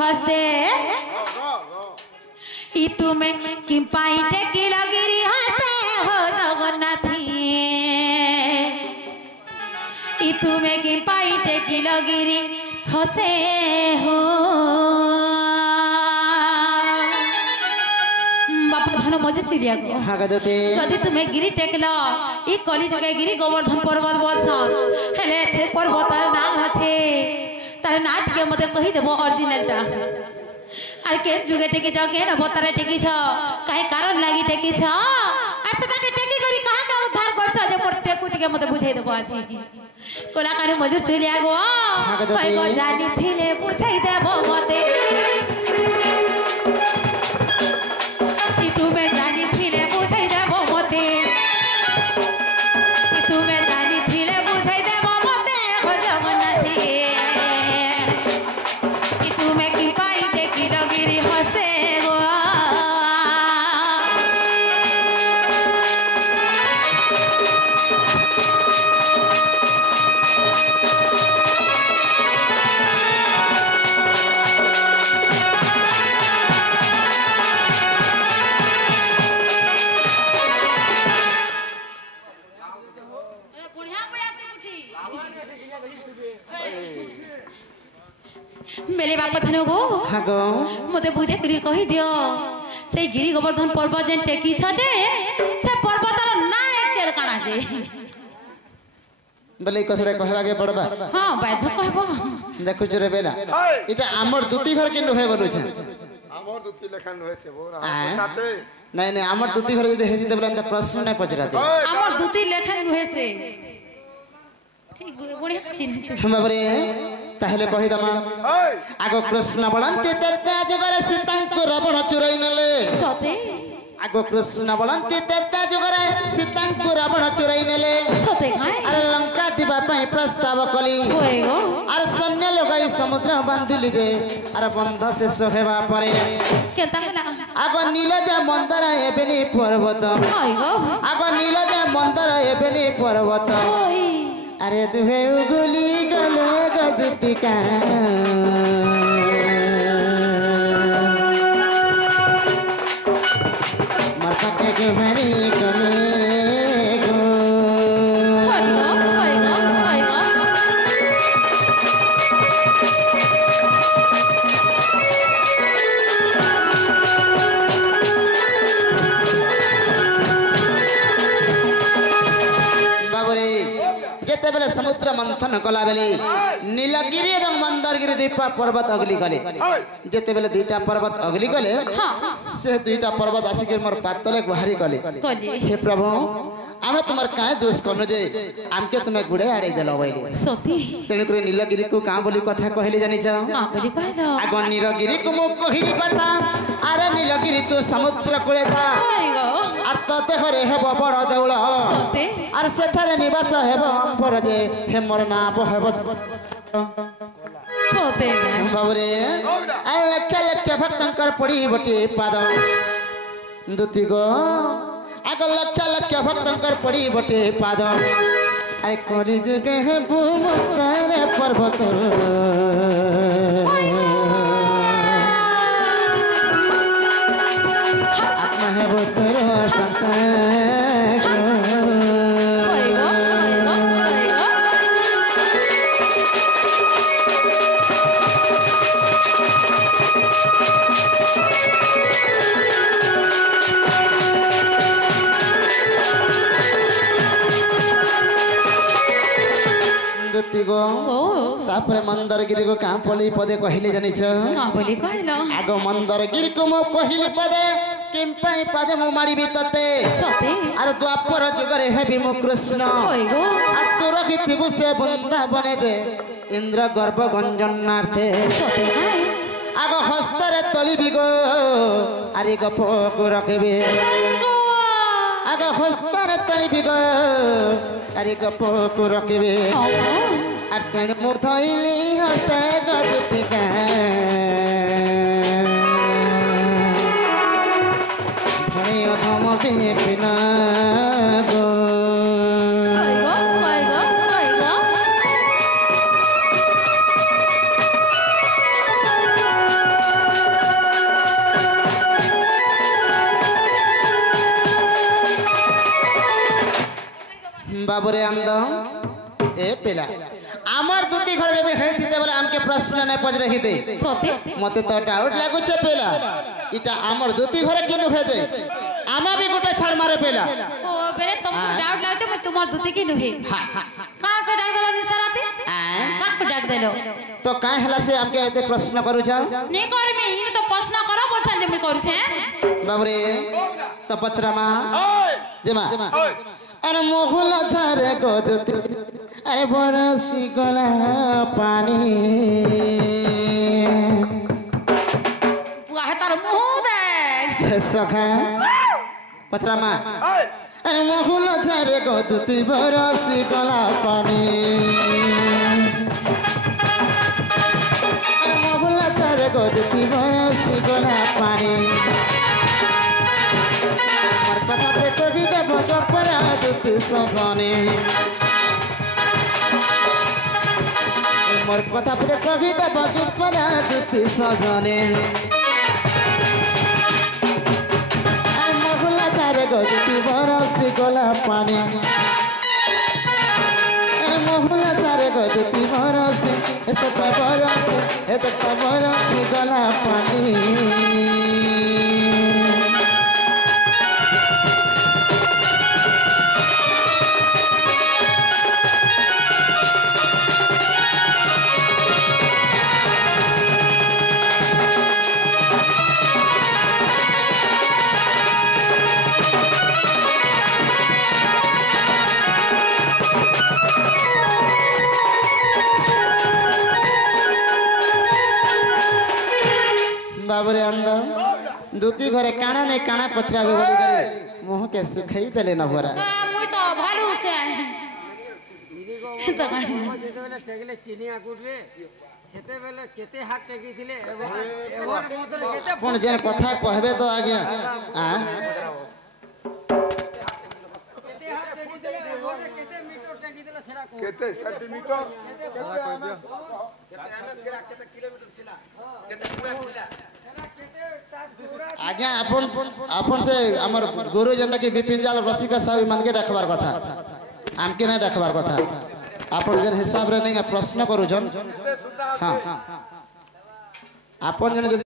हंसते ई तुम्हें कि पाइटे की लगिरी हंसते हो जगन्नाथी ई तुम्हें कि पाइटे की लगिरी हंसते हो मजे चिड़िया जदि तुम्हें गिरी टेकल ई कली जगह गिरी गोवर्धन पर्वत बोलसन हेले थे पर्वतर नाम अच्छे तार ना टिके मते कहि देबो ओरिजिनलटा आर के जुगे टेकी छ के नबतारे टेकी छ काहे कारण लागि टेकी छ आर से ताके टेकी करी कहां का उद्धार करछ जे पर टेकु टिके मते बुझाई देबो आजी कोलाकारी मजूर चिड़िया गो भाई गो जानी थिले बुझाई देबो मते तुम्हें जानी थिले बुझाई देबो मते तुम्हें जानी थिले बुझाई देबो मते हो जगन्नाथी तुम्हें की पाई देखी लगिरी हंसते गो बेले बाप धनो गो हां गो मते बुझे करी कहि दियो से गिरी गोवर्धन पर्वत जेन टेकी छ जे से पर्वतर ना एक्चुअल काना जे बेले कसरे कहबा के पड़बा हां बाध कहबो देखु रे बेला इटा हमर दुती घर के नहे बोलु छ हमर दुती लेखन होय से बोल साथे नहीं नहीं हमर दुती घर जे हेजी देबला त प्रश्न नै पचराते हमर दुती लेखन होय से ठीक बढ़िया चिन्ह छु बाबरे ताहले कहिदमा आगो कृष्ण बलंती तेता जुगर सीतांकु रावण चुराई नेले सते आगो कृष्ण बलंती तेता जुगर सीतांकु रावण चुराई नेले सते काहे अरे लंका दिबा पई प्रस्ताव कली होय गो अरे सैन्य लगाई समुद्र बांधिली जे अरे बंध से सोहेबा परे केता हला आगो नीलजा मंदर एबेनी पर्वत होय गो आगो नीलजा मंदर एबेनी पर्वत होय अरे दुहे उगुली गले गदुतिका मरता के गुभरी गले गो होय गो होय गो होय गो बाबरे जेते बेले समुद्र मंथन कला बेले नीलगिरी एवं मंदरगिरी दुईटा पर्वत अगली गले जेते बेले दुईटा पर्वत अगली गले से दुईटा पर्वत आसिक मोर पातले गुहारी गले हे प्रभु आमे तुमार काहे दोष करनो जे आमके तुमे गुडे आरे देलो बैले सती तेने करे नीलगिरी को का बोली कथा कहले जानि छ हां बोली कहलो आगो नीलगिरी को मो कहिली कथा अरे नीलगिरी तो समुद्र कूले था होय गो आर तते हरे हे बड़ देउल सते आर सेठारे निवास हेब अंबर जे हे मोर नाम हेब सते बाबरे आ लक्ष लक्ष भक्तंकर पड़ी बटे पाद दुती गो आग लक्ष लक्ष भक्तंकर पड़ी बटे पाद अरे कली जुगे हे भूमतार पर्वत आत्मा है भूतर संत होय गो होय गो होय गो दुती गो तापरे मंदरगिरी को का बोली पदे कहले जानि छ का बोली कहलो आगो मंदरगिरी को मो कहले पदे किंपाई पादे मो मारी बितते सते अरे द्वापर जुगरे हेबि मो कृष्ण होय गो आ तो रखिथिबु से बृंदावने जे इंद्र गर्भ गंजनार्थे सते काहे आगो हस्तरे तलिबि गो अरे गप को रखबे आगो हस्तरे तलिबि गो अरे गप को रखबे अतन मो थइली हस्ते गदुतिका भयो धम बिपिना गो होय गो होय गो होय गो बाबूरे अंद ए पिला आमर दुती घर जदी हेतिते बोले हमके प्रश्न नै पजरे हिते सते मते तो डाउट लागु छे पिला इटा आमर दुती घर केनु हे जे आमा भी गोटे छाड़ मारे पिला ओ बेरे तुमको डाउट लागे मैं तुम्हार दुती की नुहे कहां से डाक देलो निसराते कहां पे डाक देलो तो काहे हला से हमके एते प्रश्न करू छ नहीं करी मैं इन तो प्रश्न करो बोछन जे मैं करू छे बाबरे तो पचरा मा जेमा अरे मोहला झारे गोदुती अरे बरसी गला पानी बुआ है तार मुंह दे सखा पचरा मा अरे मोहला झारे गोदुती बरसी गला पानी अरे मोहला झारे गोदुती बरसी गला पानी कथा देखो भी देखो चपरा दुती सजने मोर कथा देखो भी देखो चपरा दुती सजने अरे मोहला चारे गोदुती बरसी गला पानी अरे मोहला चारे गोदुती बरसी ऐसे तो बरसी ऐसे तो बरसी गला पानी बाबरे अंद दुती घरे काना नहीं काना पचरा बोली करे मुंह के सुखई देले न भरा मुई तो भालू छे तो जेते बेले टेगले चिनी आकुट रे सेते बेले केते हाथ टेकी थिले एवो मोदर केते कोन जेन कथा कहबे तो आज्ञा आ केते हाथ टेकी थिले एवो केते मीटर टेकी थिले सेरा को केते सेंटीमीटर केते किलोमीटर छिला केते पूरा छिला आज्ञा अपन से हमर गुरु जनता के विपिन जाल रसिका साहब मान के रखबार कथा हमके नहीं रखबार कथा अपन जन हिसाब रे नहीं प्रश्न करू जन हां अपन जन